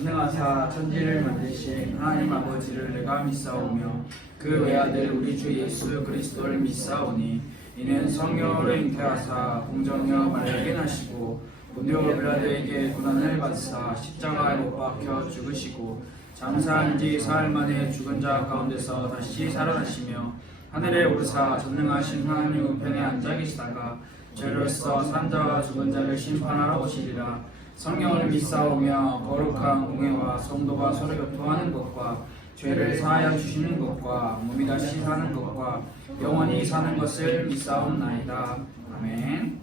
전능하사 천지를 만드신 하나님 아버지를 내가 믿사오며 그 외아들 우리 주 예수 그리스도를 믿사오니 이는 성령으로 잉태하사 공정여 말하게 하시고 본디오 빌라도에게 고난을 받으사 십자가에 못 박혀 죽으시고 장사한 지 사흘 만에 죽은 자 가운데서 다시 살아나시며 하늘에 오르사 전능하신 하나님 우편에 앉아 계시다가 죄로서 산 자와 죽은 자를 심판하러 오시리라. 성령을 믿사오며 거룩한 공회와 성도가 서로 교통하는 것과 죄를 사하여 주시는 것과 몸이 다시 사는 것과 영원히 사는 것을 믿사옵나이다. 아멘.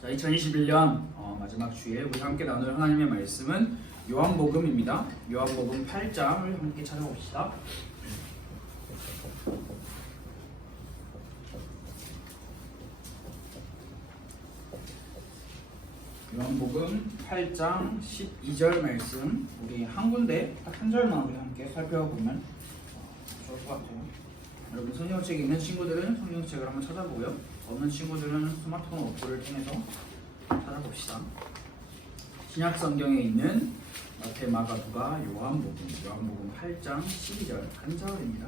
자, 2021년 마지막 주에 우리 함께 나눌 하나님의 말씀은 요한복음입니다. 요한복음 8장을 함께 찾아봅시다. 요한복음 8장 12절 말씀, 우리 한 군데 딱 한 절만 우리 함께 살펴보면 좋을 것 같아요. 여러분 성경책이 있는 친구들은 성경책을 한번 찾아보고요. 없는 친구들은 스마트폰 어플을 통해서 찾아봅시다. 신약 성경에 있는 마태, 마가, 누가, 요한복음 8장 12절 한 절입니다.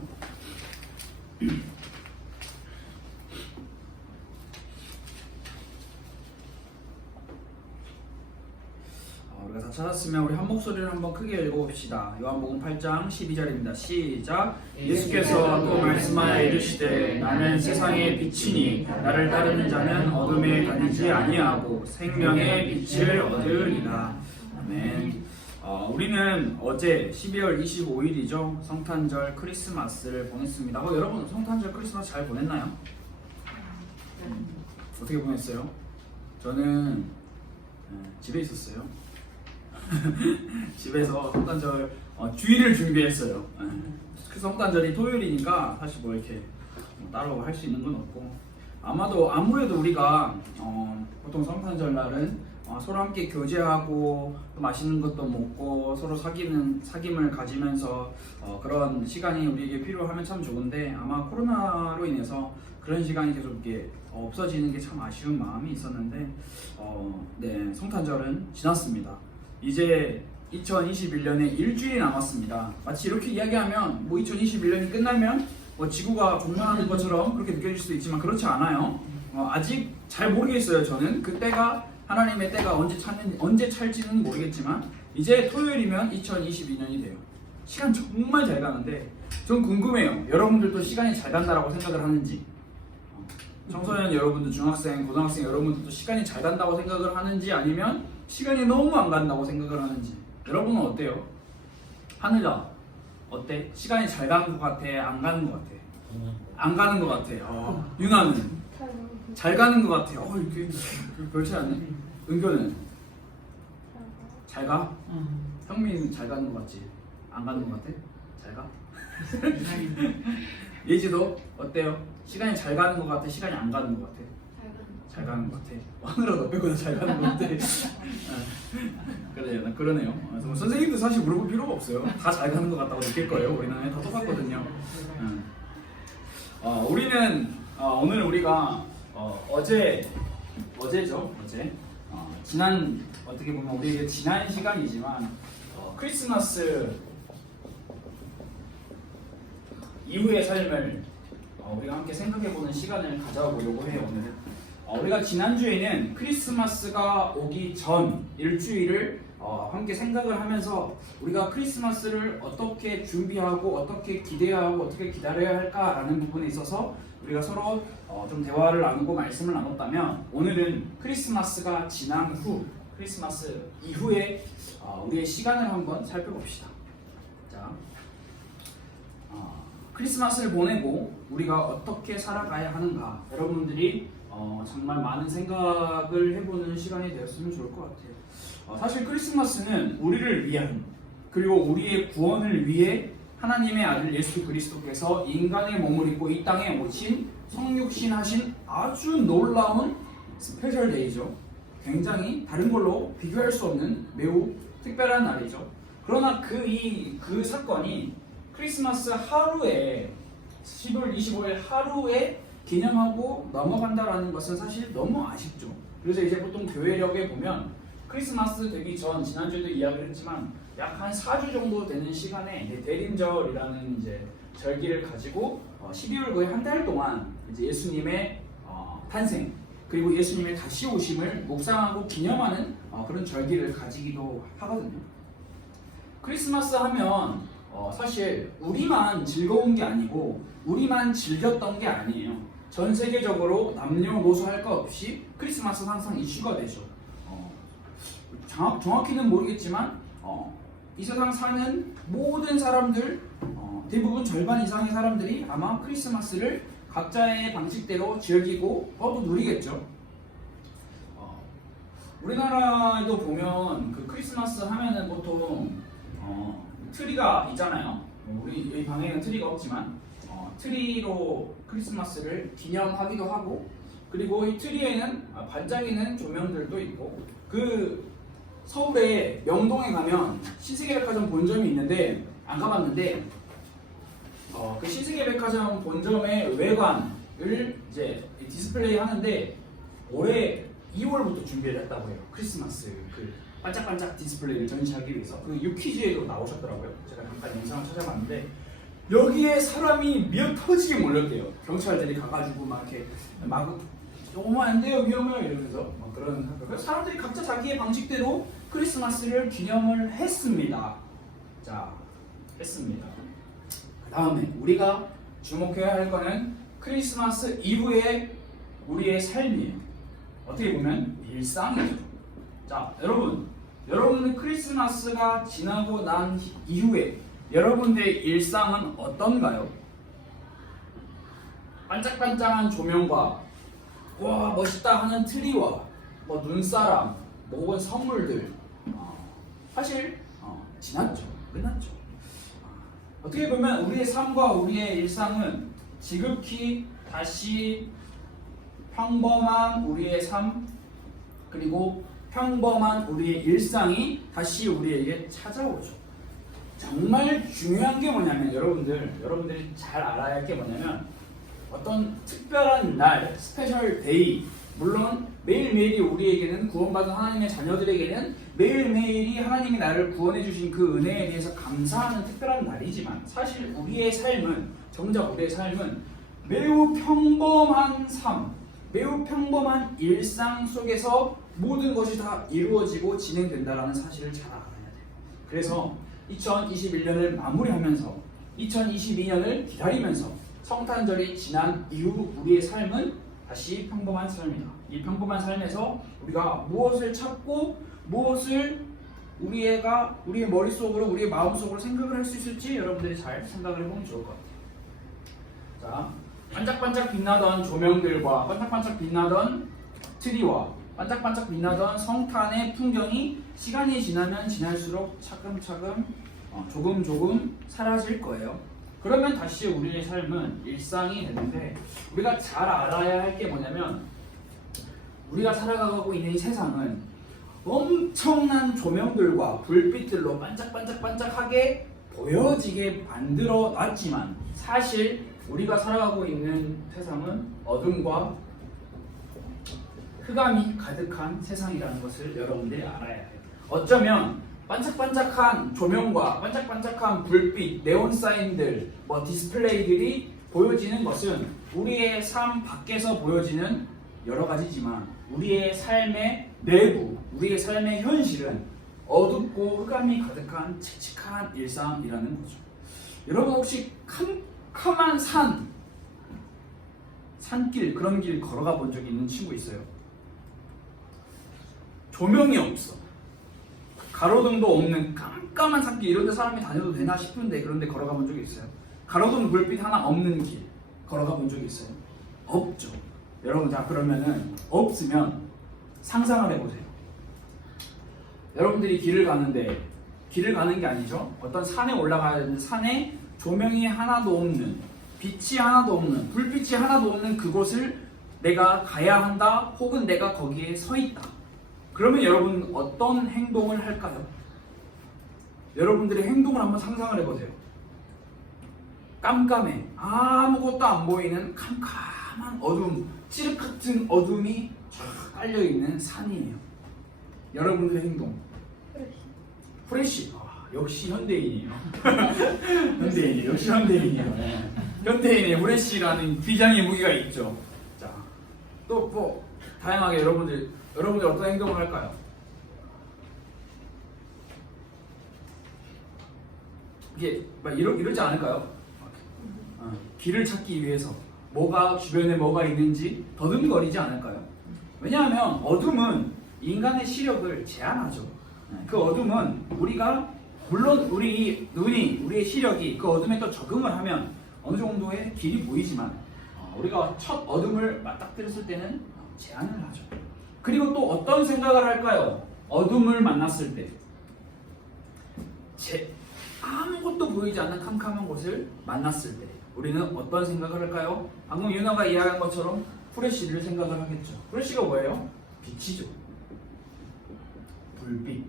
우리가 다 찾았으면 우리 한 목소리를 한번 크게 읽어봅시다. 요한복음 8장 12절입니다. 시작. 예수께서 또 말씀하여 이르시되 나는 세상의 빛이니 나를 따르는 자는 어둠에 다니지 아니하고 생명의 빛을 얻으리라. 아멘. 우리는 어제 12월 25일이죠. 성탄절 크리스마스를 보냈습니다. 여러분 성탄절 크리스마스 잘 보냈나요? 어떻게 보냈어요? 저는 집에 있었어요. 집에서 성탄절 주일을 준비했어요. 그 성탄절이 토요일이니까 사실 뭐 이렇게 따로 할 수 있는 건 없고, 아무래도 우리가 보통 성탄절 날은 서로 함께 교제하고 또 맛있는 것도 먹고 서로 사귐을 가지면서 그런 시간이 우리에게 필요하면 참 좋은데, 아마 코로나로 인해서 그런 시간이 계속 이렇게 없어지는 게 참 아쉬운 마음이 있었는데, 네, 성탄절은 지났습니다. 이제 2021년에 일주일이 남았습니다. 마치 이렇게 이야기하면 2021년이 끝나면 지구가 종말하는 것처럼 그렇게 느껴질 수도 있지만 그렇지 않아요. 아직 잘 모르겠어요. 저는 그 때가, 하나님의 때가 언제 찰지는 모르겠지만 이제 토요일이면 2022년이 돼요. 시간 정말 잘 가는데 전 궁금해요. 여러분들도 시간이 잘 간다라고 생각을 하는지, 청소년 여러분들, 중학생, 고등학생 여러분들도 시간이 잘 간다고 생각을 하는지, 아니면 시간이 너무 안 간다고 생각을 하는지. 여러분은 어때요? 하늘아, 어때? 시간이 잘 가는 것 같아? 안 가는 것 같아? 안 가는 것 같아. 유나는? 잘 가는 것 같아. 이렇게 그렇지 않네. 은교는? 잘 가? 형민은 잘 가는 것 같지? 안 가는 것 같아? 잘 가? 예지도 어때요? 시간이 잘 가는 것 같아? 시간이 안 가는 것 같아? 잘 가는 것 같아. 하늘아, 너 빼고는 잘 가는 것 같아. 그러네요. 그래서 선생님도 사실 물어볼 필요가 없어요. 다 잘 가는 것 같다고 느낄 거예요. 우리는 다 똑같거든요. 오늘 우리가 어제죠. 지난, 어떻게 보면 우리에게 지난 시간이지만 크리스마스 이후의 삶을 우리가 함께 생각해보는 시간을 가져보려고 해요. 오늘은 우리가 지난주에는 크리스마스가 오기 전 일주일을 함께 생각을 하면서 우리가 크리스마스를 어떻게 준비하고 어떻게 기대하고 어떻게 기다려야 할까라는 부분에 있어서 우리가 서로 좀 대화를 나누고 말씀을 나눴다면, 오늘은 크리스마스가 지난 후, 크리스마스 이후에 우리의 시간을 한번 살펴봅시다. 자, 크리스마스를 보내고 우리가 어떻게 살아가야 하는가, 여러분들이 정말 많은 생각을 해보는 시간이 되었으면 좋을 것 같아요. 사실 크리스마스는 우리를 위한, 그리고 우리의 구원을 위해 하나님의 아들 예수 그리스도께서 인간의 몸을 입고 이 땅에 오신, 성육신하신 아주 놀라운 스페셜 데이죠. 굉장히 다른 걸로 비교할 수 없는 매우 특별한 날이죠. 그러나 그 사건이 크리스마스 하루에, 10월 25일 하루에 기념하고 넘어간다라는 것은 사실 너무 아쉽죠. 그래서 이제 보통 교회력에 보면 크리스마스 되기 전 지난주에도 이야기를 했지만 약 한 4주 정도 되는 시간에 이제 대림절이라는 이제 절기를 가지고 12월 거의 한 달 동안 이제 예수님의 탄생 그리고 예수님의 다시 오심을 묵상하고 기념하는 그런 절기를 가지기도 하거든요. 크리스마스 하면 사실 우리만 즐거운 게 아니고 우리만 즐겼던 게 아니에요. 전 세계적으로 남녀노소 할 것 없이 크리스마스는 항상 이슈가 되죠. 정확히는 모르겠지만 이 세상 사는 모든 사람들 대부분 절반 이상의 사람들이 아마 크리스마스를 각자의 방식대로 즐기고 또 누리겠죠. 우리나라에도 보면 그 크리스마스 하면은 보통 트리가 있잖아요. 우리 여기 방에는 트리가 없지만 트리로 크리스마스를 기념하기도 하고 그리고 이 트리에는 반짝이는 조명들도 있고 그 서울에 명동에 가면 신세계백화점 본점이 있는데 안 가봤는데 그 신세계백화점 본점의 외관을 이제 디스플레이 하는데 올해 2월부터 준비를 했다고 해요. 크리스마스 그 반짝반짝 디스플레이를 전시하기 위해서 그 유퀴즈에도 나오셨더라고요. 제가 잠깐 영상을 찾아봤는데 여기에 사람이 미어 터지게 몰렸대요. 경찰들이 가가지고 막 이렇게 막 오면 안 돼요 위험해요 이러면서 막 그런 사람들이 각자 자기의 방식대로 크리스마스를 기념을 했습니다. 자, 했습니다. 그 다음에 우리가 주목해야 할 거는 크리스마스 이후의 우리의 삶이에요. 어떻게 보면 일상이죠. 자, 여러분은 크리스마스가 지나고 난 이후에 여러분들의 일상은 어떤가요? 반짝반짝한 조명과 와 멋있다 하는 트리와 뭐 눈사람, 혹은 선물들 사실 지났죠, 끝났죠. 어떻게 보면 우리의 삶과 우리의 일상은 지극히 다시 평범한 우리의 삶 그리고 평범한 우리의 일상이 다시 우리에게 찾아오죠. 정말 중요한 게 뭐냐면 여러분들이 잘 알아야 할 게 뭐냐면 어떤 특별한 날, 스페셜 데이 물론 매일매일이 우리에게는 구원받은 하나님의 자녀들에게는 매일매일이 하나님이 나를 구원해 주신 그 은혜에 대해서 감사하는 특별한 날이지만 사실 우리의 삶은 정작 우리의 삶은 매우 평범한 삶 매우 평범한 일상 속에서 모든 것이 다 이루어지고 진행된다는 사실을 잘 알아야 돼요. 그래서 2021년을 마무리하면서 2022년을 기다리면서 성탄절이 지난 이후 우리의 삶은 다시 평범한 삶이다. 이 평범한 삶에서 우리가 무엇을 찾고 무엇을 우리의 머릿속으로 우리의 마음속으로 생각을 할 수 있을지 여러분들이 잘 생각을 해보면 좋을 것 같아요. 자, 반짝반짝 빛나던 조명들과 반짝반짝 빛나던 트리와 반짝반짝 빛나던 성탄의 풍경이 시간이 지나면 지날수록 차근차근 조금 사라질 거예요. 그러면 다시 우리의 삶은 일상이 되는데 우리가 잘 알아야 할 게 뭐냐면 우리가 살아가고 있는 이 세상은 엄청난 조명들과 불빛들로 반짝반짝하게 보여지게 만들어 놨지만 사실 우리가 살아가고 있는 세상은 어둠과 흑암이 가득한 세상이라는 것을 여러분들이 알아야 해요. 어쩌면 반짝반짝한 조명과 반짝반짝한 불빛, 네온 사인들, 디스플레이들이 보여지는 것은 우리의 삶 밖에서 보여지는 여러 가지지만 우리의 삶의 내부, 우리의 삶의 현실은 어둡고 흑암이 가득한 칙칙한 일상이라는 거죠. 여러분 혹시 캄캄한 산길, 그런 길 걸어가 본 적이 있는 친구 있어요? 조명이 없어. 가로등도 없는 깜깜한 산길, 이런 데 사람이 다녀도 되나 싶은데 그런 데 걸어가 본 적이 있어요? 가로등 불빛 하나 없는 길 걸어가 본 적이 있어요? 없죠. 여러분, 자 그러면은 없으면 상상을 해보세요. 여러분들이 길을 가는 게 아니죠. 어떤 산에 올라가야 되는 산에 조명이 하나도 없는, 빛이 하나도 없는, 불빛이 하나도 없는 그곳을 내가 가야 한다, 혹은 내가 거기에 서 있다. 그러면 여러분 어떤 행동을 할까요? 여러분들의 행동을 한번 상상을 해보세요. 깜깜해, 아무것도 안 보이는 캄캄한 어둠, 찌륵 같은 어둠이 쫙 깔려있는 산이에요. 여러분들의 행동. 프레시. 역시 현대인이에요. 현대인이에요. 역시 현대인이에요. 네. 현대인의 프레시라는 비장의 무기가 있죠. 자, 또 뭐 다양하게 여러분들 어떤 행동을 할까요? 이게 막 이러지 않을까요? 길을 찾기 위해서 주변에 뭐가 있는지 더듬거리지 않을까요? 왜냐하면 어둠은 인간의 시력을 제한하죠. 그 어둠은 물론 우리의 시력이 그 어둠에 또 적응을 하면 어느 정도의 길이 보이지만 우리가 첫 어둠을 맞닥뜨렸을 때는 제한을 하죠. 그리고 또 어떤 생각을 할까요? 어둠을 만났을 때 아무것도 보이지 않는 캄캄한 곳을 만났을 때 우리는 어떤 생각을 할까요? 방금 윤아가 이야기한 것처럼 프레시를 생각을 하겠죠. 프레시가 뭐예요? 빛이죠. 불빛.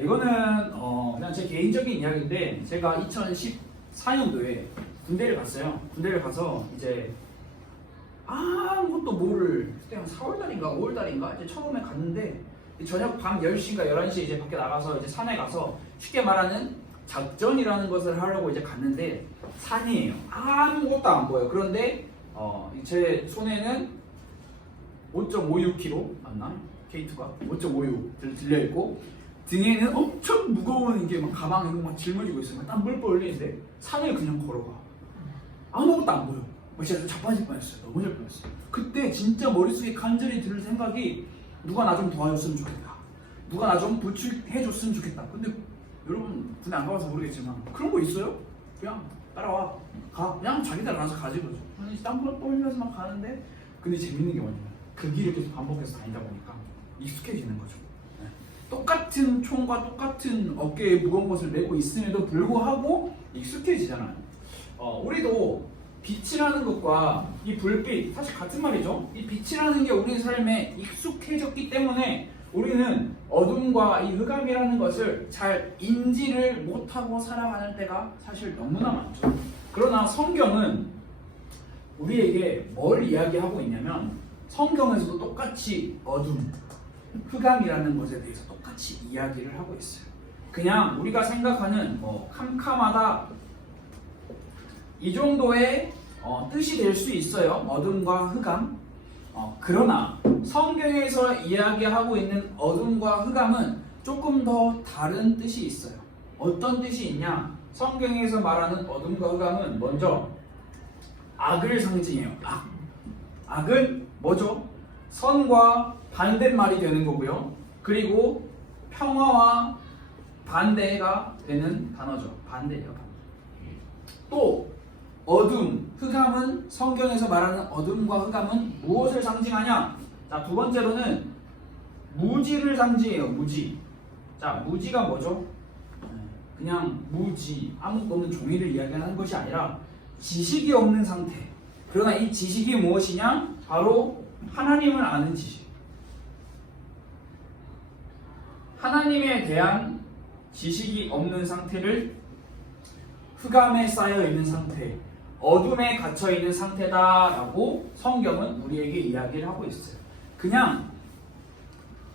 이거는 그냥 제 개인적인 이야기인데 제가 2014년도에 군대를 갔어요. 군대를 가서 이제 아무것도 모를 그때 한 4월달인가 5월달인가 이제 처음에 갔는데 저녁 밤 10시인가 11시에 이제 밖에 나가서 이제 산에 가서 쉽게 말하는 작전이라는 것을 하려고 이제 갔는데 산이에요. 아무것도 안 보여요. 그런데 제 손에는 5.56kg 맞나? K2가 5.56 들려있고 등에는 엄청 무거운 이게 막 가방에 막 짊어지고 있어요. 땀 뻘뻘 흘리는데 산을 그냥 걸어가. 아무것도 안 보여. 진짜 자빠질 뻔했어요. 넘어질 뻔했어요. 그때 진짜 머릿속에 간절히 들 생각이 누가 나 좀 도와줬으면 좋겠다. 누가 나 좀 부축해줬으면 좋겠다. 근데 여러분 군대 안 가봐서 모르겠지만 그런 거 있어요? 그냥 따라와. 가. 그냥 자기들 알아서 가지 그러죠. 아니 땀 뻘뻘 흘려서 막 가는데 근데 재밌는 게 뭐냐면 그 길을 계속 반복해서 다니다 보니까 익숙해지는 거죠. 똑같은 총과 똑같은 어깨에 무거운 것을 메고 있음에도 불구하고 익숙해지잖아요. 우리도 빛이라는 것과 이 불빛 사실 같은 말이죠. 이 빛이라는 게 우리 삶에 익숙해졌기 때문에 우리는 어둠과 이 흑암이라는 것을 잘 인지를 못하고 살아가는 때가 사실 너무나 많죠. 그러나 성경은 우리에게 뭘 이야기하고 있냐면 성경에서도 똑같이 어둠, 흑암이라는 것에 대해서 똑같이 이야기를 하고 있어요. 그냥 우리가 생각하는 캄캄하다 이 정도의 뜻이 될 수 있어요. 어둠과 흑암. 그러나 성경에서 이야기하고 있는 어둠과 흑암은 조금 더 다른 뜻이 있어요. 어떤 뜻이 있냐? 성경에서 말하는 어둠과 흑암은 먼저 악을 상징해요. 악은 뭐죠? 선과 반대말이 되는 거고요. 그리고 평화와 반대가 되는 단어죠. 반대예요. 또 어둠, 흑암은 성경에서 말하는 어둠과 흑암은 무엇을 상징하냐? 자, 두 번째로는 무지를 상징해요. 무지. 자, 무지가 뭐죠? 그냥 무지, 아무것도 없는 종이를 이야기하는 것이 아니라 지식이 없는 상태. 그러나 이 지식이 무엇이냐? 바로 하나님을 아는 지식. 하나님에 대한 지식이 없는 상태를 흑암에 쌓여 있는 상태, 어둠에 갇혀 있는 상태다라고 성경은 우리에게 이야기를 하고 있어요. 그냥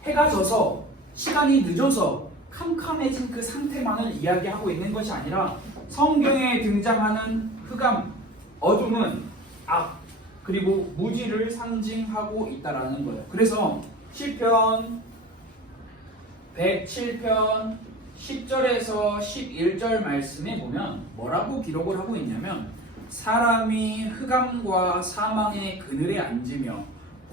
해가 져서 시간이 늦어서 캄캄해진 그 상태만을 이야기하고 있는 것이 아니라 성경에 등장하는 흑암, 어둠은 악, 그리고 무지를 상징하고 있다라는 거예요. 그래서 시편 107편 10절에서 11절 말씀에 보면 뭐라고 기록을 하고 있냐면 사람이 흑암과 사망의 그늘에 앉으며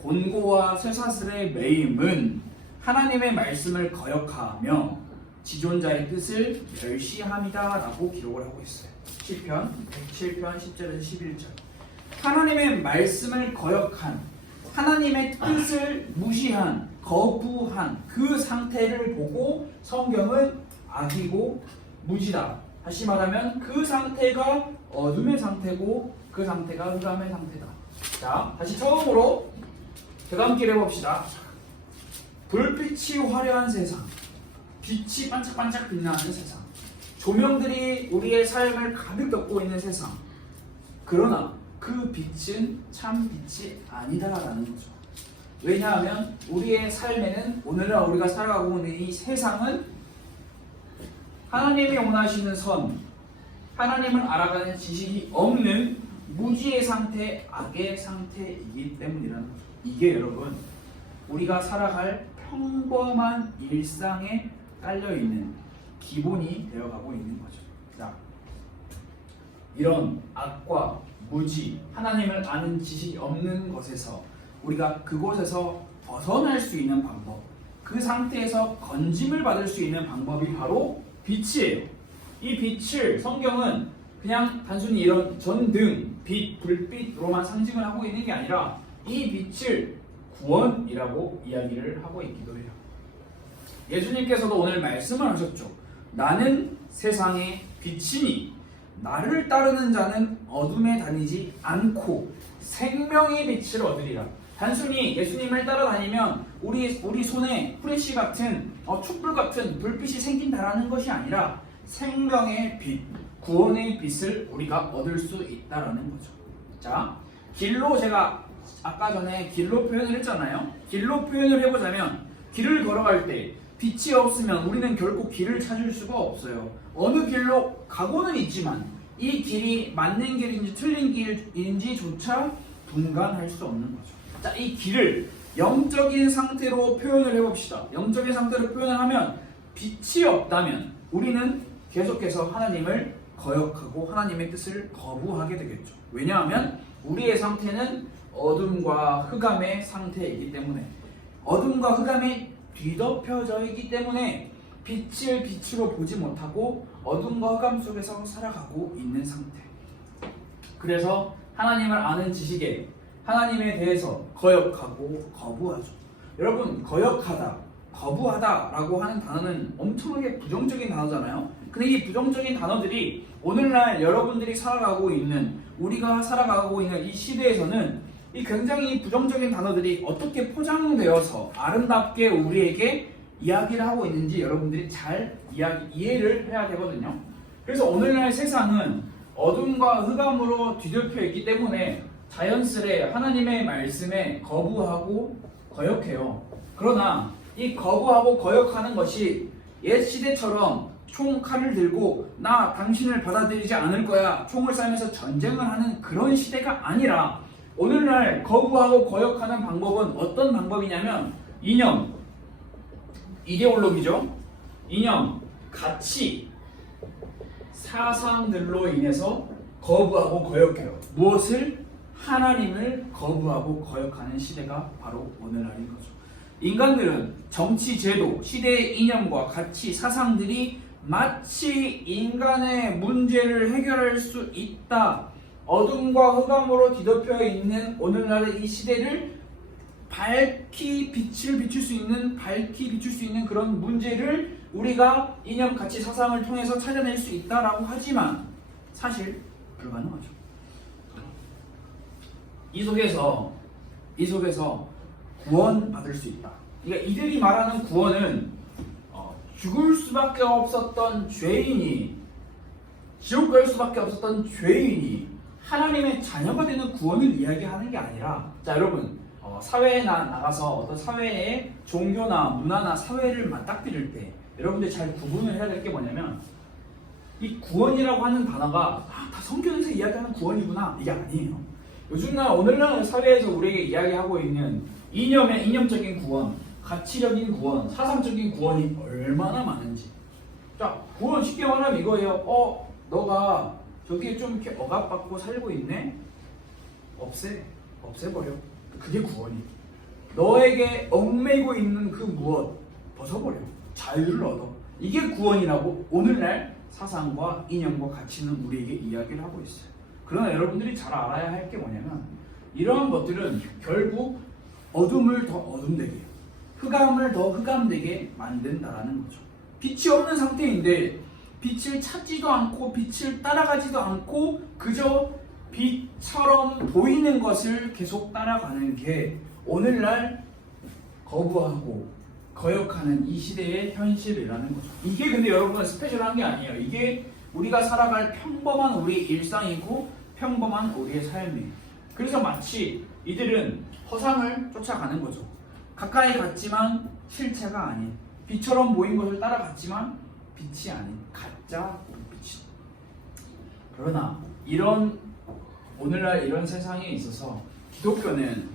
곤고와 쇠사슬에 매임은 하나님의 말씀을 거역하며 지존자의 뜻을 멸시함이다 라고 기록을 하고 있어요. 시편 107편 10절에서 11절. 하나님의 말씀을 거역한, 하나님의 뜻을 무시한, 거부한 그 상태를 보고 성경은 악이고 무지다. 다시 말하면 그 상태가 어둠의 상태고 그 상태가 흑암의 상태다. 자, 다시 처음으로 대감길 해봅시다. 불빛이 화려한 세상, 빛이 반짝반짝 빛나는 세상, 조명들이 우리의 삶을 가득 덮고 있는 세상. 그러나 그 빛은 참 빛이 아니다라는 거죠. 왜냐하면 우리의 삶에는 오늘날 우리가 살아가고 있는 이 세상은 하나님이 원하시는 선, 하나님을 알아가는 지식이 없는 무지의 상태, 악의 상태이기 때문이라는 거죠. 이게 여러분 우리가 살아갈 평범한 일상에 깔려있는 기본이 되어가고 있는 거죠. 자, 이런 악과 무지, 하나님을 아는 지식이 없는 것에서 우리가 그곳에서 벗어날 수 있는 방법, 그 상태에서 건짐을 받을 수 있는 방법이 바로 빛이에요. 이 빛을 성경은 그냥 단순히 이런 전등, 빛, 불빛으로만 상징을 하고 있는 게 아니라 이 빛을 구원이라고 이야기를 하고 있기도 해요. 예수님께서도 오늘 말씀을 하셨죠. 나는 세상의 빛이니 나를 따르는 자는 어둠에 다니지 않고 생명의 빛을 얻으리라. 단순히 예수님을 따라다니면 우리 손에 후레쉬 같은 촛불 같은 불빛이 생긴다라는 것이 아니라 생명의 빛, 구원의 빛을 우리가 얻을 수 있다라는 거죠. 자, 길로 제가 아까 전에 길로 표현을 했잖아요. 길로 표현을 해보자면 길을 걸어갈 때 빛이 없으면 우리는 결국 길을 찾을 수가 없어요. 어느 길로 가고는 있지만 이 길이 맞는 길인지 틀린 길인지조차 분간할 수 없는 거죠. 자, 이 길을 영적인 상태로 표현을 해봅시다. 영적인 상태로 표현을 하면 빛이 없다면 우리는 계속해서 하나님을 거역하고 하나님의 뜻을 거부하게 되겠죠. 왜냐하면 우리의 상태는 어둠과 흑암의 상태이기 때문에, 어둠과 흑암이 뒤덮여져 있기 때문에 빛을 빛으로 보지 못하고 어둠과 흑암 속에서 살아가고 있는 상태. 그래서 하나님을 아는 지식에 하나님에 대해서 거역하고 거부하죠. 여러분, 거역하다, 거부하다라고 하는 단어는 엄청나게 부정적인 단어잖아요. 근데 이 부정적인 단어들이 오늘날 여러분들이 살아가고 있는, 우리가 살아가고 있는 이 시대에서는 이 굉장히 부정적인 단어들이 어떻게 포장되어서 아름답게 우리에게 이야기를 하고 있는지 여러분들이 잘 이해를 해야 되거든요. 그래서 오늘날 세상은 어둠과 흑암으로 뒤덮여 있기 때문에 자연스레 하나님의 말씀에 거부하고 거역해요. 그러나 이 거부하고 거역하는 것이 옛 시대처럼 총 칼을 들고 나 당신을 받아들이지 않을 거야, 총을 쏴면서 전쟁을 하는 그런 시대가 아니라 오늘날 거부하고 거역하는 방법은 어떤 방법이냐면 이념, 이데올로기죠. 이념, 가치, 사상들로 인해서 거부하고 거역해요. 무엇을? 하나님을 거부하고 거역하는 시대가 바로 오늘날인 거죠. 인간들은 정치, 제도, 시대의 이념과 가치, 사상들이 마치 인간의 문제를 해결할 수 있다, 어둠과 흑암으로 뒤덮여 있는 오늘날의 이 시대를 밝히 빛을 비출 수 있는 그런 문제를 우리가 이념, 가치, 사상을 통해서 찾아낼 수 있다라고 하지만 사실 불가능하죠. 이 속에서 구원받을 수 있다. 그러니까 이들이 말하는 구원은 죽을 수밖에 없었던 죄인이, 지옥 갈 수밖에 없었던 죄인이 하나님의 자녀가 되는 구원을 이야기하는 게 아니라, 자 여러분, 사회에 나가서 어떤 사회의 종교나 문화나 사회를 맞닥뜨릴 때 여러분들 잘 구분을 해야 될 게 뭐냐면, 이 구원이라고 하는 단어가 다 성경에서 이야기하는 구원이구나, 이게 아니에요. 요즘날 오늘날 사회에서 우리에게 이야기하고 있는 이념적인 구원, 가치적인 구원, 사상적인 구원이 얼마나 많은지. 자, 구원 쉽게 말하면 이거예요. 너가 저기에 좀 이렇게 억압받고 살고 있네? 없애버려. 그게 구원이야. 너에게 얽매이고 있는 그 무엇 벗어버려. 자유를 얻어. 이게 구원이라고 오늘날 사상과 이념과 가치는 우리에게 이야기를 하고 있어요. 그러나 여러분들이 잘 알아야 할 게 뭐냐면, 이러한 것들은 결국 어둠을 더 어둠되게, 흑암을 더 흑암되게 만든다라는 거죠. 빛이 없는 상태인데 빛을 찾지도 않고 빛을 따라가지도 않고 그저 빛처럼 보이는 것을 계속 따라가는 게 오늘날 거부하고 거역하는 이 시대의 현실이라는 거죠. 이게 근데 여러분 스페셜한 게 아니에요. 이게 우리가 살아갈 평범한 우리의 일상이고 평범한 우리의 삶이에요. 그래서 마치 이들은 허상을 쫓아가는 거죠. 가까이 갔지만 실체가 아닌, 빛처럼 보인 것을 따라갔지만 빛이 아닌 가짜 빛이. 그러나 오늘날 이런 세상에 있어서 기독교는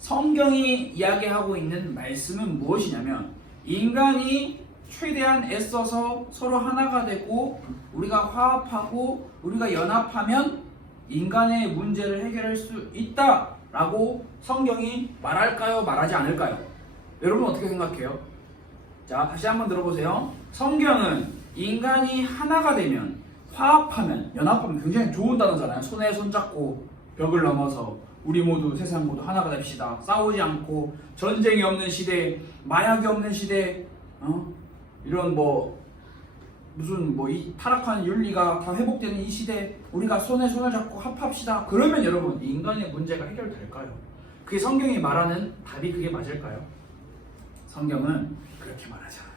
성경이 이야기하고 있는 말씀은 무엇이냐면, 인간이 최대한 애써서 서로 하나가 되고 우리가 화합하고 우리가 연합하면 인간의 문제를 해결할 수 있다라고 성경이 말할까요? 말하지 않을까요? 여러분 어떻게 생각해요? 자, 다시 한번 들어보세요. 성경은 인간이 하나가 되면, 화합하면, 연합하면 굉장히 좋은 단어잖아요. 손에 손잡고 벽을 넘어서 우리 모두 세상 모두 하나가 됩시다. 싸우지 않고 전쟁이 없는 시대, 마약이 없는 시대, 이런 무슨 이 타락한 윤리가 다 회복되는 이 시대, 우리가 손에 손을 잡고 합합시다. 그러면 여러분 인간의 문제가 해결될까요? 그게 성경이 말하는 답이 그게 맞을까요? 성경은 그렇게 말하지 않아요.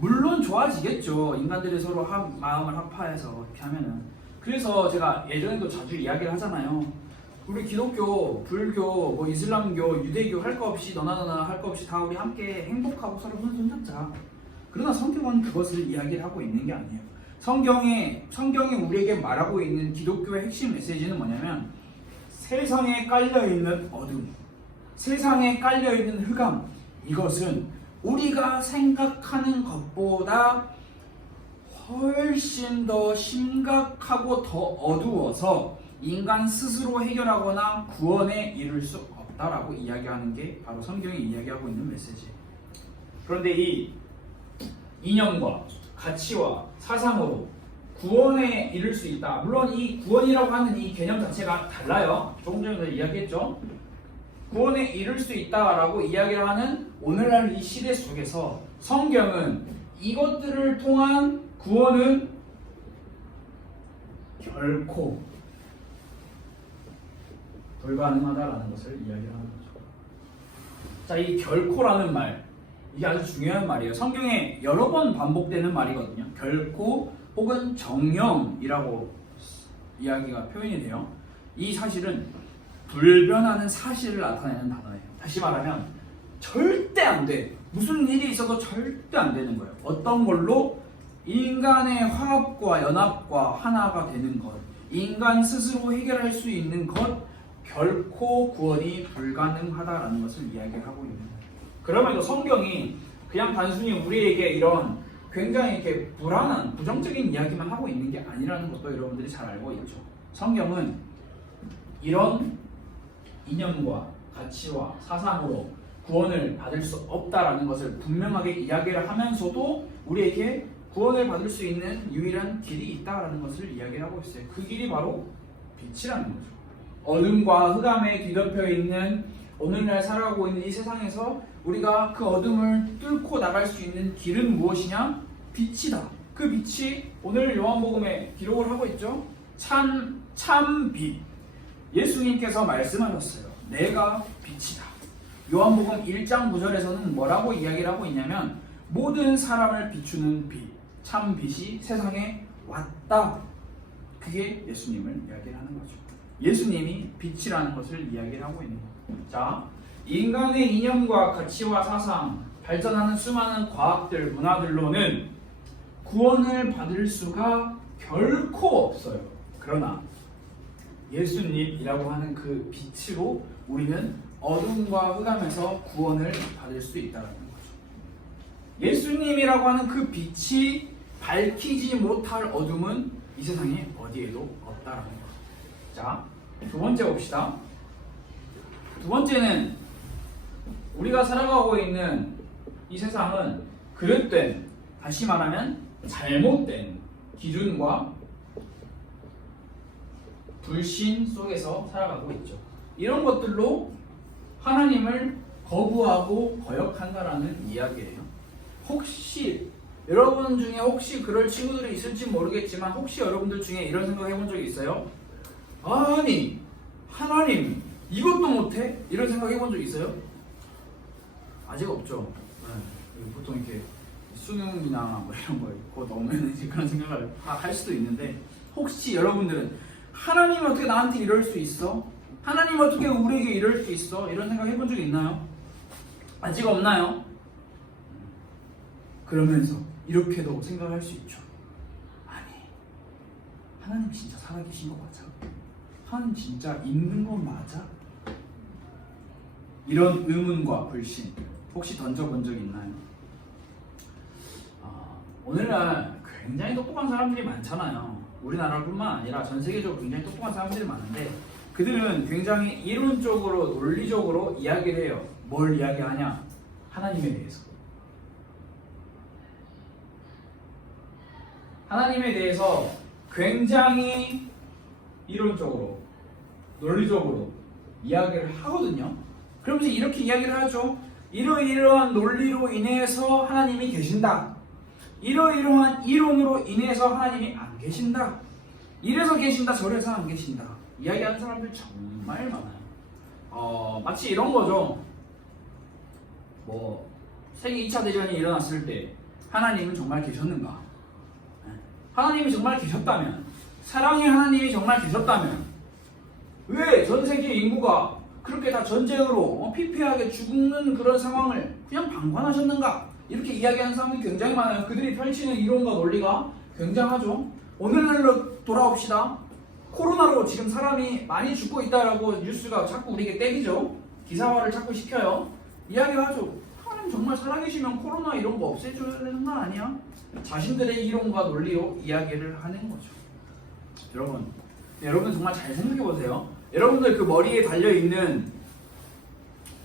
물론 좋아지겠죠. 인간들이 서로 마음을 합하여서 이렇게 하면은. 그래서 제가 예전에도 자주 이야기를 하잖아요. 우리 기독교, 불교, 이슬람교, 유대교 할 거 없이 너나 할 거 없이 다 우리 함께 행복하고 서로 손잡자. 그러나 성경은 그것을 이야기를 하고 있는 게 아니에요. 성경이 우리에게 말하고 있는 기독교의 핵심 메시지는 뭐냐면, 세상에 깔려있는 어둠, 세상에 깔려있는 흑암, 이것은 우리가 생각하는 것보다 훨씬 더 심각하고 더 어두워서 인간 스스로 해결하거나 구원에 이를 수 없다라고 이야기하는 게 바로 성경이 이야기하고 있는 메시지예요. 그런데 이 이념과 가치와 사상으로 구원에 이를 수 있다. 물론 이 구원이라고 하는 이 개념 자체가 달라요. 조금 전에도 이야기했죠. 구원에 이를 수 있다라고 이야기를 하는 오늘날 이 시대 속에서 성경은 이것들을 통한 구원은 결코 불가능하다라는 것을 이야기하는 거죠. 자, 이 결코라는 말, 이게 아주 중요한 말이에요. 성경에 여러 번 반복되는 말이거든요. 결코 혹은 정령이라고 이야기가 표현이 돼요. 이 사실은 불변하는 사실을 나타내는 단어예요. 다시 말하면 절대 안 돼. 무슨 일이 있어도 절대 안 되는 거예요. 어떤 걸로? 인간의 화합과 연합과 하나가 되는 것, 인간 스스로 해결할 수 있는 것, 결코 구원이 불가능하다라는 것을 이야기를 하고 있는 거예요. 그럼에도 성경이 그냥 단순히 우리에게 이런 굉장히 이렇게 불안한 부정적인 이야기만 하고 있는 게 아니라는 것도 여러분들이 잘 알고 있죠. 성경은 이런 이념과 가치와 사상으로 구원을 받을 수 없다라는 것을 분명하게 이야기를 하면서도 우리에게 구원을 받을 수 있는 유일한 길이 있다라는 것을 이야기하고 있어요. 그 길이 바로 빛이라는 거죠. 어둠과 흑암에 뒤덮여 있는 오늘날 살아가고 있는 이 세상에서 우리가 그 어둠을 뚫고 나갈 수 있는 길은 무엇이냐? 빛이다. 그 빛이 오늘 요한복음에 기록을 하고 있죠. 참 빛. 예수님께서 말씀하셨어요. 내가 빛이다. 요한복음 1장 9절에서는 뭐라고 이야기를 하고 있냐면, 모든 사람을 비추는 빛, 참 빛이 세상에 왔다. 그게 예수님을 이야기를 하는 거죠. 예수님이 빛이라는 것을 이야기를 하고 있는 거예요. 자, 인간의 이념과 가치와 사상, 발전하는 수많은 과학들, 문화들로는 구원을 받을 수가 결코 없어요. 그러나 예수님이라고 하는 그 빛으로 우리는 어둠과 흑암에서 구원을 받을 수 있다는 거죠. 예수님이라고 하는 그 빛이 밝히지 못할 어둠은 이 세상에 어디에도 없다라는 거죠. 자, 두 번째 봅시다. 두 번째는 우리가 살아가고 있는 이 세상은 그릇된, 다시 말하면 잘못된 기준과 불신 속에서 살아가고 있죠. 이런 것들로 하나님을 거부하고 거역한다라는 이야기예요. 혹시 여러분 중에 혹시 그럴 친구들이 있을지 모르겠지만, 혹시 여러분들 중에 이런 생각 해본 적이 있어요? 아니, 하나님 이것도 못해? 이런 생각 해본 적 있어요? 아직 없죠. 네. 보통 이렇게 수능이나 이런 거 곧 오면 이제 그런 생각을 할 수도 있는데, 혹시 여러분들은 하나님이 어떻게 나한테 이럴 수 있어? 하나님 어떻게 우리에게 이럴 게 있어? 이런 생각 해본 적 있나요? 아직 없나요? 그러면서 이렇게도 생각할 수 있죠. 아니, 하나님 진짜 살아계신 거 맞아? 하나님 진짜 있는 건 맞아? 이런 의문과 불신 혹시 던져본 적 있나요? 오늘날 굉장히 똑똑한 사람들이 많잖아요. 우리나라뿐만 아니라 전 세계적으로 굉장히 똑똑한 사람들이 많은데 그들은 굉장히 이론적으로 논리적으로 이야기를 해요. 뭘 이야기하냐? 하나님에 대해서. 하나님에 대해서 굉장히 이론적으로 논리적으로 이야기를 하거든요. 그러면서 이렇게 이야기를 하죠. 이러이러한 논리로 인해서 하나님이 계신다. 이러이러한 이론으로 인해서 하나님이 안 계신다. 이래서 계신다, 저래서 안 계신다. 이야기하는 사람들 정말 많아요. 마치 이런 거죠. 세계 2차 대전이 일어났을 때 하나님은 정말 계셨는가? 하나님이 정말 계셨다면, 사랑의 하나님이 정말 계셨다면 왜 전 세계 인구가 그렇게 다 전쟁으로 피폐하게 죽는 그런 상황을 그냥 방관하셨는가? 이렇게 이야기하는 사람들이 굉장히 많아요. 그들이 펼치는 이론과 논리가 굉장하죠. 오늘날로 돌아옵시다. 코로나로 지금 사람이 많이 죽고 있다라고 뉴스가 자꾸 우리에게 떼기죠. 기사화를 자꾸 시켜요. 이야기를 하죠. 하나님 정말 살아계시면 코로나 이런 거 없애줘야 되는 건 아니야? 자신들의 이론과 논리로 이야기를 하는 거죠. 여러분 정말 잘 생각해 보세요. 여러분들 그 머리에 달려있는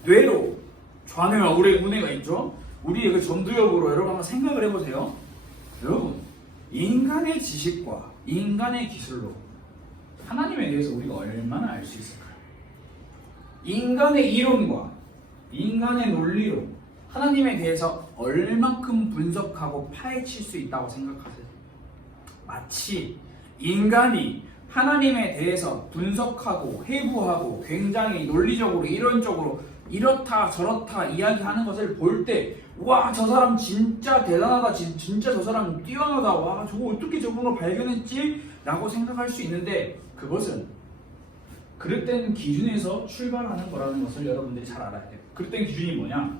뇌로 좌뇌와 우뇌가 있죠? 우리의 그 전두엽으로 여러분 한번 생각을 해보세요. 여러분, 인간의 지식과 인간의 기술로 하나님에 대해서 우리가 얼마나 알 수 있을까요? 인간의 이론과 인간의 논리로 하나님에 대해서 얼만큼 분석하고 파헤칠 수 있다고 생각하세요? 마치 인간이 하나님에 대해서 분석하고 해부하고 굉장히 논리적으로 이론적으로 이렇다 저렇다 이야기하는 것을 볼 때 와, 저 사람 진짜 대단하다, 진짜 저 사람 뛰어나다, 와, 저거 어떻게 저분을 발견했지? 라고 생각할 수 있는데 그것은 그릇된 기준에서 출발하는 거라는 것을 여러분들이 잘 알아야 돼요. 그릇된 기준이 뭐냐?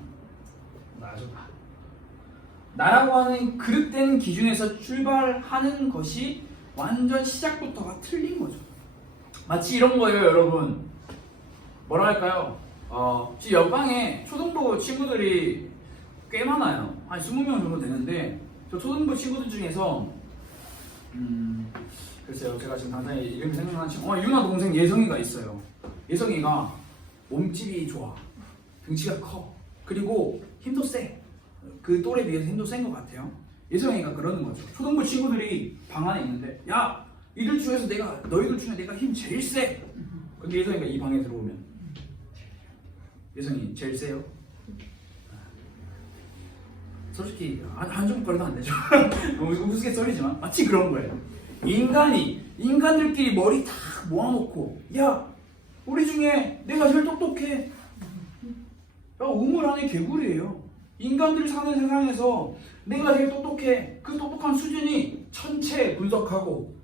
나라고 하는 그릇된 기준에서 출발하는 것이 완전 시작부터가 틀린 거죠. 마치 이런 거예요, 여러분. 뭐라 할까요? 지금 옆방에 초등부 친구들이 꽤 많아요. 한 20명 정도 되는데 저 초등부 친구들 중에서 글쎄요, 제가 지금 당장에 이름이 생각나는 친구 유나 동생 예성이가 있어요. 예성이가 몸집이 좋아, 등치가 커, 그리고 힘도 세. 그 또래 비해서 힘도 센 것 같아요. 예성이가 그러는 거죠. 초등부 친구들이 방 안에 있는데 야, 너희들 중에 내가 힘 제일 세. 근데 예성이가 이 방에 들어오면 예성이 제일 세요? 솔직히 한 주먹거리도 안 되죠. 너무 우스갯소리지만 마치 그런 거예요. 인간들끼리 머리 다 모아놓고 야, 우리 중에 내가 제일 똑똑해. 야, 우물 안에 개구리예요. 인간들 사는 세상에서 내가 제일 똑똑해. 그 똑똑한 수준이 천체 분석하고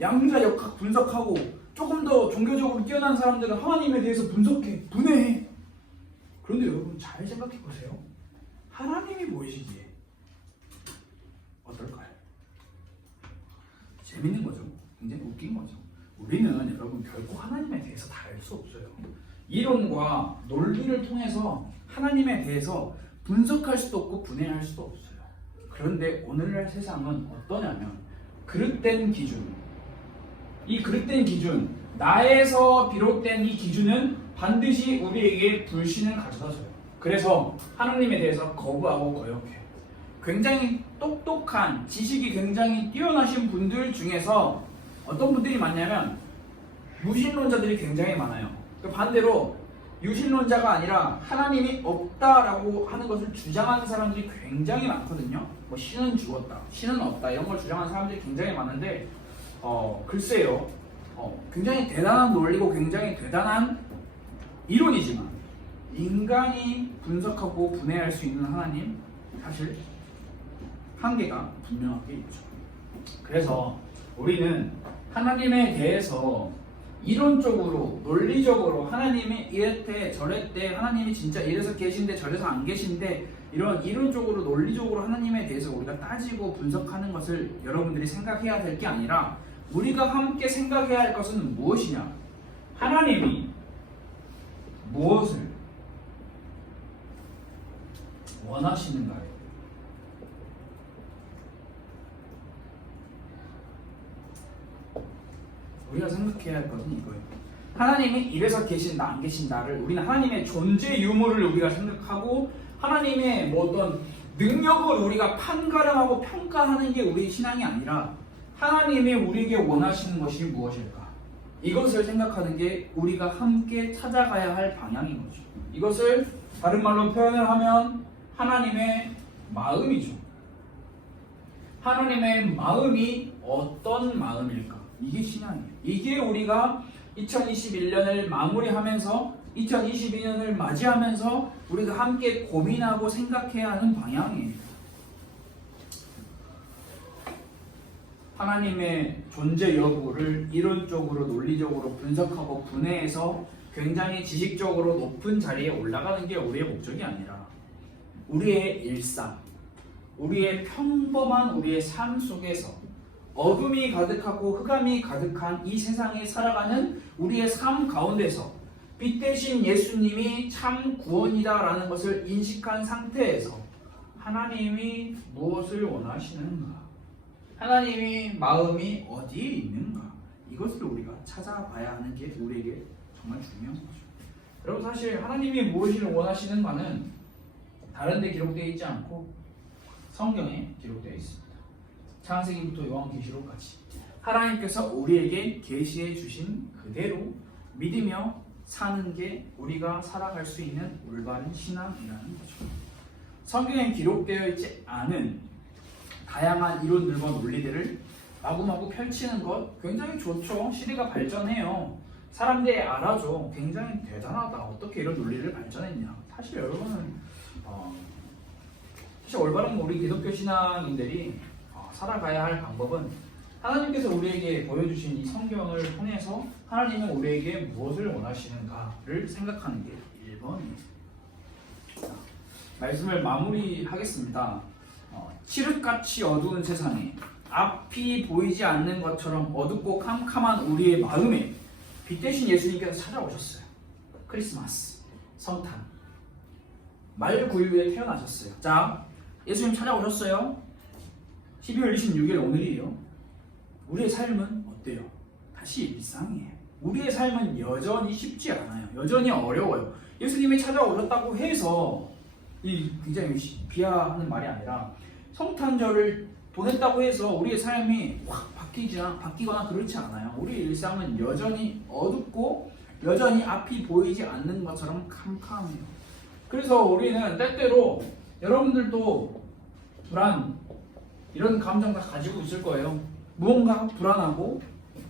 양자 역학 분석하고 조금 더 종교적으로 뛰어난 사람들은 하나님에 대해서 분석해, 분해해. 그런데 여러분 잘 생각해 보세요. 하나님이 보이시기에 어떨까요? 재밌는 거죠. 굉장히 웃긴 거죠. 우리는 여러분 결코 하나님에 대해서 다 알 수 없어요. 이론과 논리를 통해서 하나님에 대해서 분석할 수도 없고 분해할 수도 없어요. 그런데 오늘날 세상은 어떠냐면 그릇된 기준, 이 그릇된 기준, 나에서 비롯된 이 기준은 반드시 우리에게 불신을 가져다 줘요. 그래서 하나님에 대해서 거부하고 거역해요. 굉장히 똑똑한, 지식이 굉장히 뛰어나신 분들 중에서 어떤 분들이 많냐면 무신론자들이 굉장히 많아요. 반대로 유신론자가 아니라 하나님이 없다라고 하는 것을 주장하는 사람들이 굉장히 많거든요. 신은 죽었다, 신은 없다 이런 걸 주장하는 사람들이 굉장히 많은데 글쎄요, 굉장히 대단한 논리고 굉장히 대단한 이론이지만 인간이 분석하고 분해할 수 있는 하나님, 사실 한계가 분명하게 있죠. 그래서 우리는 하나님에 대해서 이론적으로 논리적으로 하나님이 이랬대 저랬대 하나님이 진짜 이래서 계신데 저래서 안 계신데 이런 이론적으로 논리적으로 하나님에 대해서 우리가 따지고 분석하는 것을 여러분들이 생각해야 될 게 아니라 우리가 함께 생각해야 할 것은 무엇이냐? 하나님이 무엇을 원하시는가요? 우리가 생각해야 할 것은 이거예요. 하나님이 이래서 계신다 안 계신다를 우리는 하나님의 존재 유무를 우리가 생각하고 하나님의 뭐 어떤 능력을 우리가 판가름하고 평가하는 게 우리의 신앙이 아니라 하나님이 우리에게 원하시는 것이 무엇일까? 이것을 생각하는 게 우리가 함께 찾아가야 할 방향인 거죠. 이것을 다른 말로 표현을 하면 하나님의 마음이죠. 하나님의 마음이 어떤 마음일까? 이게 신앙이에요. 이게 우리가 2021년을 마무리하면서 2022년을 맞이하면서 우리가 함께 고민하고 생각해야 하는 방향이에요. 하나님의 존재 여부를 이론적으로 논리적으로 분석하고 분해해서 굉장히 지식적으로 높은 자리에 올라가는 게 우리의 목적이 아니라 우리의 일상, 우리의 평범한 우리의 삶 속에서 어둠이 가득하고 흑암이 가득한 이 세상에 살아가는 우리의 삶 가운데서 빛 대신 예수님이 참 구원이다라는 것을 인식한 상태에서 하나님이 무엇을 원하시는가? 하나님이 마음이 어디에 있는가? 이것을 우리가 찾아봐야 하는 게 우리에게 정말 중요한 거죠. 여러분 사실 하나님이 무엇을 원하시는가는 다른 데 기록되어 있지 않고 성경에 기록되어 있습니다. 창세기부터 요한계시록까지 하나님께서 우리에게 계시해 주신 그대로 믿으며 사는 게 우리가 살아갈 수 있는 올바른 신앙이라는 거죠. 성경에 기록되어 있지 않은 다양한 이론들과 논리들을 마구마구 펼치는 것 굉장히 좋죠. 시대가 발전해요. 사람들이 알아줘. 굉장히 대단하다. 어떻게 이런 논리를 발전했냐. 사실 여러분은 사실 올바른 우리 기독교 신앙인들이 살아가야 할 방법은 하나님께서 우리에게 보여주신 이 성경을 통해서 하나님은 우리에게 무엇을 원하시는가를 생각하는 게 1번이에요. 말씀을 마무리하겠습니다. 칠흑같이 어두운 세상에 앞이 보이지 않는 것처럼 어둡고 캄캄한 우리의 마음에 빛 대신 예수님께서 찾아오셨어요. 크리스마스, 성탄, 말 9일에 태어나셨어요. 자, 예수님 찾아오셨어요. 12월 26일 오늘이에요. 우리의 삶은 어때요? 다시 일상이에요. 우리의 삶은 여전히 쉽지 않아요. 여전히 어려워요. 예수님이 찾아오셨다고 해서 이 굉장히 비하하는 말이 아니라 성탄절을 보냈다고 해서 우리의 삶이 확 바뀌거나 그렇지 않아요. 우리의 일상은 여전히 어둡고 여전히 앞이 보이지 않는 것처럼 캄캄해요. 그래서 우리는 때때로 여러분들도 불안 이런 감정 다 가지고 있을 거예요. 무언가 불안하고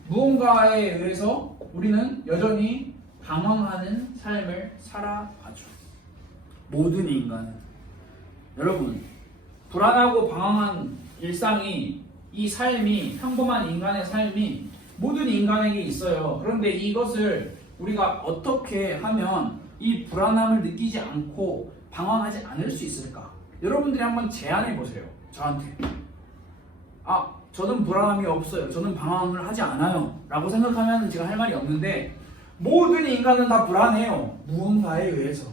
무언가에 의해서 우리는 여전히 방황하는 삶을 살아가죠. 모든 인간은 여러분 불안하고 방황한 일상이 이 삶이 평범한 인간의 삶이 모든 인간에게 있어요. 그런데 이것을 우리가 어떻게 하면 이 불안함을 느끼지 않고 방황하지 않을 수 있을까? 여러분들이 한번 제안해 보세요. 저한테 저는 불안함이 없어요. 저는 방황을 하지 않아요. 라고 생각하면 제가 할 말이 없는데 모든 인간은 다 불안해요. 무언가에 의해서.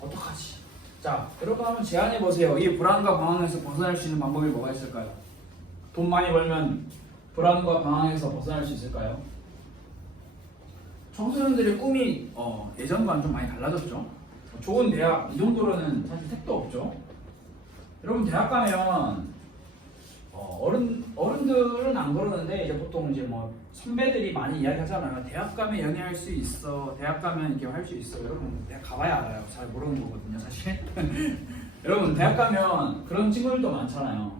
어떡하지? 자, 여러분 한번 제안해 보세요. 이 불안과 방황에서 벗어날 수 있는 방법이 뭐가 있을까요? 돈 많이 벌면 불안과 방황에서 벗어날 수 있을까요? 청소년들의 꿈이 예전과는 좀 많이 달라졌죠. 좋은 대학 이 정도로는 사실 택도 없죠. 여러분 대학 가면 어른들은 안 그러는데 이제 보통 이제 뭐 선배들이 많이 이야기하잖아요. 대학 가면 연애할 수 있어. 대학 가면 이렇게 할 수 있어. 여러분 대학 가봐야 알아요. 잘 모르는 거거든요, 사실. 여러분 대학 가면 그런 친구들도 많잖아요.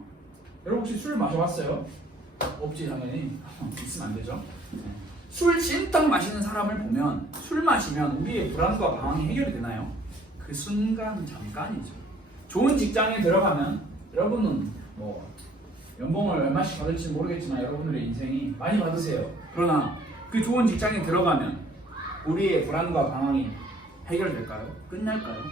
여러분 혹시 술 마셔봤어요? 없지 당연히. 있으면 안 되죠. 술 진탕 마시는 사람을 보면 술 마시면 우리의 불안과 방황이 해결이 되나요? 그 순간 잠깐이죠. 좋은 직장에 들어가면 여러분은 뭐 연봉을 얼마씩 받을지 모르겠지만 여러분들의 인생이 많이 받으세요. 그러나 그 좋은 직장에 들어가면 우리의 불안과 방황이 해결될까요? 끝날까요?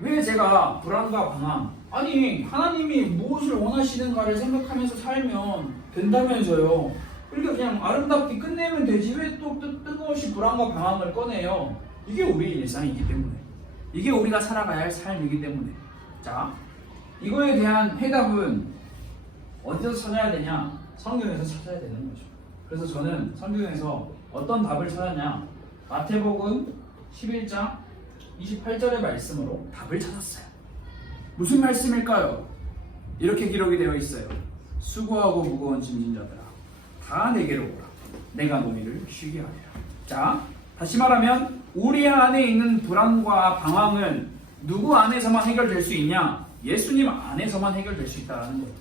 왜 제가 불안과 방황, 아니 하나님이 무엇을 원하시는가를 생각하면서 살면 된다면서요. 그러니까 그냥 아름답게 끝내면 되지 왜 또 뜬금없이 불안과 방황을 꺼내요. 이게 우리의 일상이기 때문에, 이게 우리가 살아가야 할 삶이기 때문에. 자, 이거에 대한 해답은 어디서 찾아야 되냐? 성경에서 찾아야 되는 거죠. 그래서 저는 성경에서 어떤 답을 찾았냐? 마태복음 11장 28절의 말씀으로 답을 찾았어요. 무슨 말씀일까요? 이렇게 기록이 되어 있어요. 수고하고 무거운 짐진 자들아 다 내게로 오라. 내가 너희를 쉬게 하리라. 자, 다시 말하면 우리 안에 있는 불안과 방황은 누구 안에서만 해결될 수 있냐? 예수님 안에서만 해결될 수 있다는 거예요.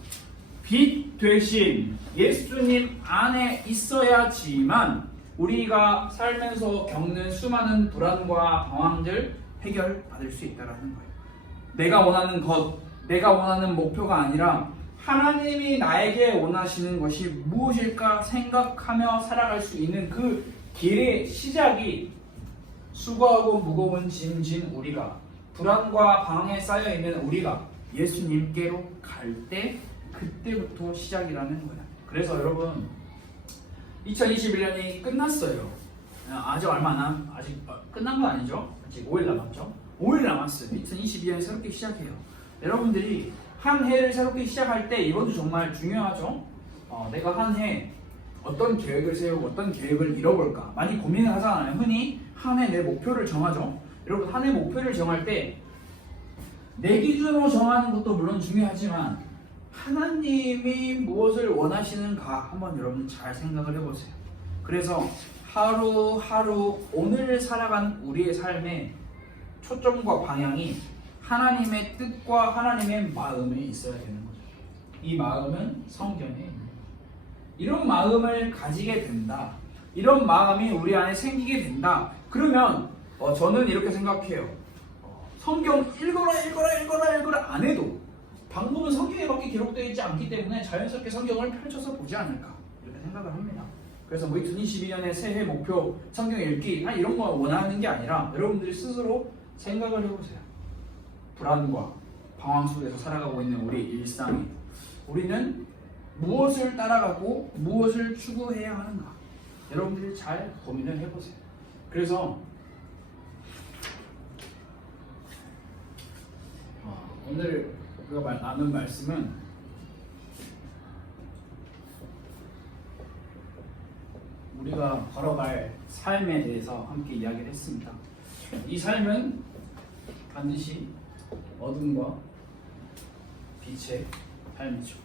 빛 대신 예수님 안에 있어야지만 우리가 살면서 겪는 수많은 불안과 방황들 해결받을 수 있다는 거예요. 내가 원하는 것, 내가 원하는 목표가 아니라 하나님이 나에게 원하시는 것이 무엇일까 생각하며 살아갈 수 있는 그 길의 시작이 수고하고 무거운 짐진 우리가, 불안과 방황에 쌓여있는 우리가 예수님께로 갈 때 그때부터 시작이라는 거예요. 그래서 여러분 2021년이 끝났어요. 아직 끝난 건 아니죠. 아직 5일 남았죠. 5일 남았어요. 2022년이 새롭게 시작해요. 여러분들이 한 해를 새롭게 시작할 때 이것도 정말 중요하죠. 내가 한 해 어떤 계획을 세우고 어떤 계획을 이뤄볼까 많이 고민을 하잖아요. 흔히 한 해 내 목표를 정하죠. 여러분 한 해 목표를 정할 때 내 기준으로 정하는 것도 물론 중요하지만 하나님이 무엇을 원하시는가 한번 여러분 잘 생각을 해보세요. 그래서 하루하루 오늘 살아가는 우리의 삶의 초점과 방향이 하나님의 뜻과 하나님의 마음에 있어야 되는 거죠. 이 마음은 성경에 있는 거예요. 이런 마음을 가지게 된다. 이런 마음이 우리 안에 생기게 된다. 그러면 저는 이렇게 생각해요. 성경 읽어라 안 해도 방법은 성경에밖에 기록되어 있지 않기 때문에 자연스럽게 성경을 펼쳐서 보지 않을까 이렇게 생각을 합니다. 그래서 뭐 2022년의 새해 목표 성경 읽기 이런 거 원하는 게 아니라 여러분들이 스스로 생각을 해보세요. 불안과 방황 속에서 살아가고 있는 우리 일상에 우리는 무엇을 따라가고 무엇을 추구해야 하는가 여러분들이 잘 고민을 해보세요. 그래서 오늘 우리가 나눈 말씀은 우리가 걸어갈 삶에 대해서 함께 이야기를 했습니다. 이 삶은 반드시 어둠과 빛의 삶이죠.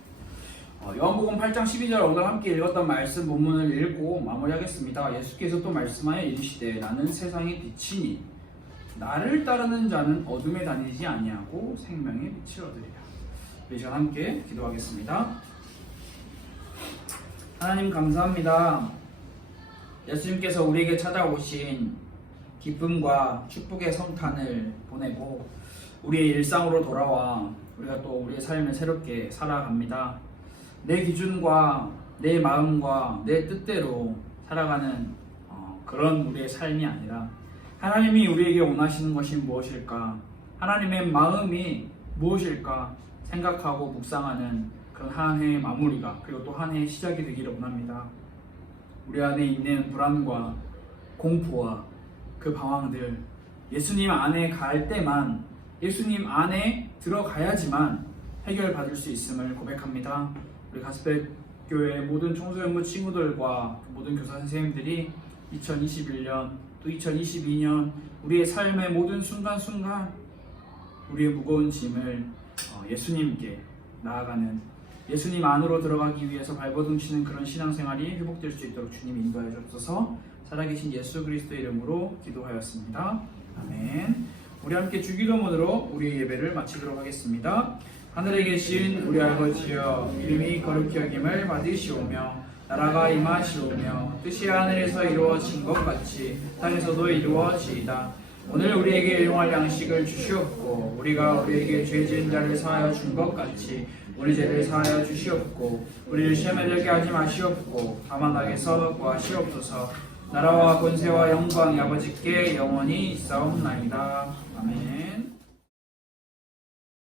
요한복음 8장 12절 오늘 함께 읽었던 말씀 본문을 읽고 마무리하겠습니다. 예수께서 또 말씀하여 이르시되 나는 세상의 빛이니 나를 따르는 자는 어둠에 다니지 아니하고 생명의 빛을 얻으리라. 우리 시간 함께 기도하겠습니다. 하나님 감사합니다. 예수님께서 우리에게 찾아오신 기쁨과 축복의 성탄을 보내고 우리의 일상으로 돌아와 우리가 또 우리의 삶을 새롭게 살아갑니다. 내 기준과 내 마음과 내 뜻대로 살아가는 그런 우리의 삶이 아니라 하나님이 우리에게 원하시는 것이 무엇일까? 하나님의 마음이 무엇일까? 생각하고 묵상하는 그런 한 해의 마무리가 그리고 또 한 해의 시작이 되기를 원합니다. 우리 안에 있는 불안과 공포와 그 방황들 예수님 안에 갈 때만 예수님 안에 들어가야지만 해결받을 수 있음을 고백합니다. 우리 가스펠교회 모든 청소년부 친구들과 모든 교사 선생님들이 2021년 또 2022년 우리의 삶의 모든 순간순간 우리의 무거운 짐을 예수님께 나아가는 예수님 안으로 들어가기 위해서 발버둥치는 그런 신앙생활이 회복될 수 있도록 주님 인도하여 주옵소서. 살아계신 예수 그리스도의 이름으로 기도하였습니다. 아멘. 우리 함께 주기도문으로 우리의 예배를 마치도록 하겠습니다. 하늘에 계신 우리 아버지여 이름이 거룩히 여김을 받으시오며 나라가 임하시오며 뜻이 하늘에서 이루어진 것 같이 땅에서도 이루어지이다. 오늘 우리에게 일용할 양식을 주시옵고 우리가 우리에게 죄 지은 자를 사하여 준 것 같이 우리 죄를 사하여 주시옵고 우리를 시험에 들게 하지 마시옵고 다만 악에서 구하시옵소서. 나라와 권세와 영광이 아버지께 영원히 있사옵나이다.